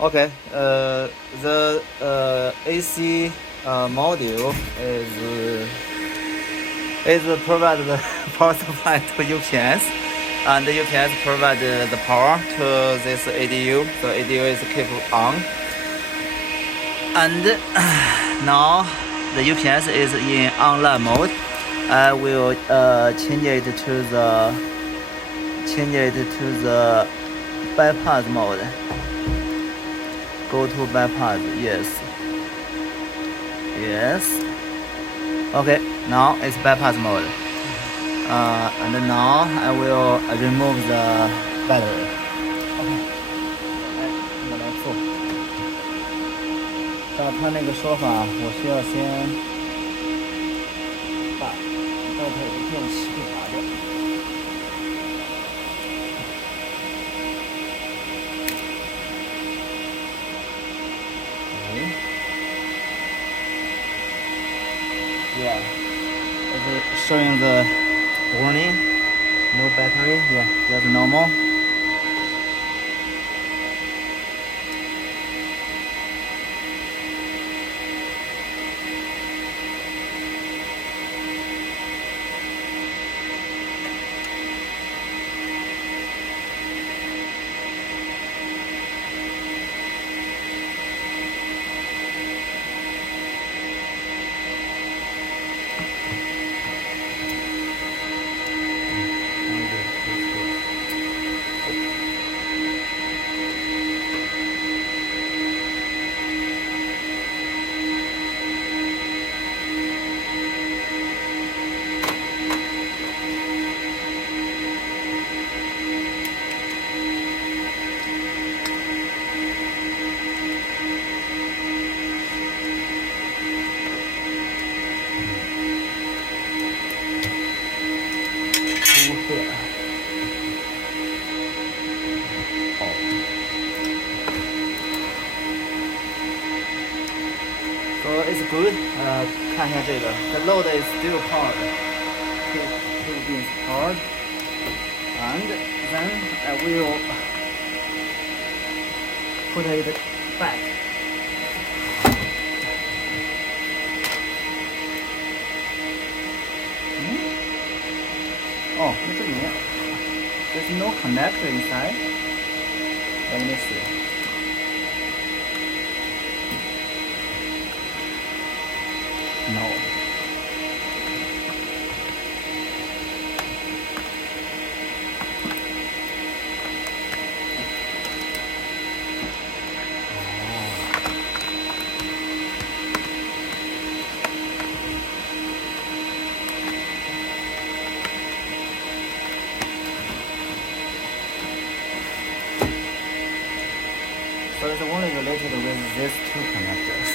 Okay. The AC module is provide the power supply to UPS, and the UPS provide the power to this ADU. So ADU is keep on, and now the UPS is in online mode. I will change it to the bypass mode. Go to bypass. Yes. Yes. Okay. Now it's bypass mode. And now I will remove the battery. OK，我来做。照他那个说法，我需要先把倒退的电池给拔掉。Yeah, it's showing the warning. No battery. Yeah, just normal. So it's good. 看一下这个 the load is still powered. It is powered. And then I will put it back. Oh, 这里面 there's no connector inside. Let me see. No. So it's only related with these two connectors.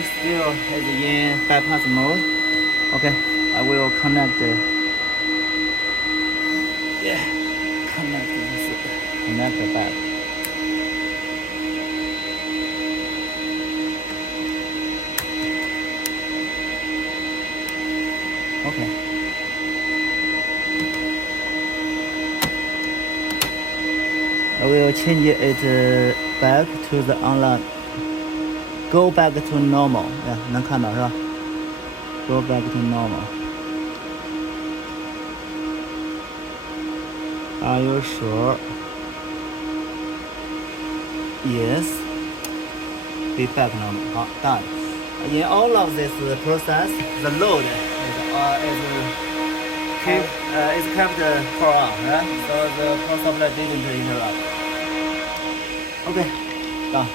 still is in bypass mode. Okay, I will connect. Yeah, connect the back. Okay. I will change it back to the online. Go back to normal. Yeah, 能看到是吧 ？Go back to normal. Are you sure? Yes. Be back normal. 好 done. In all of this process, the load is kept for on, right? So the power supply didn't interrupt. Okay, done.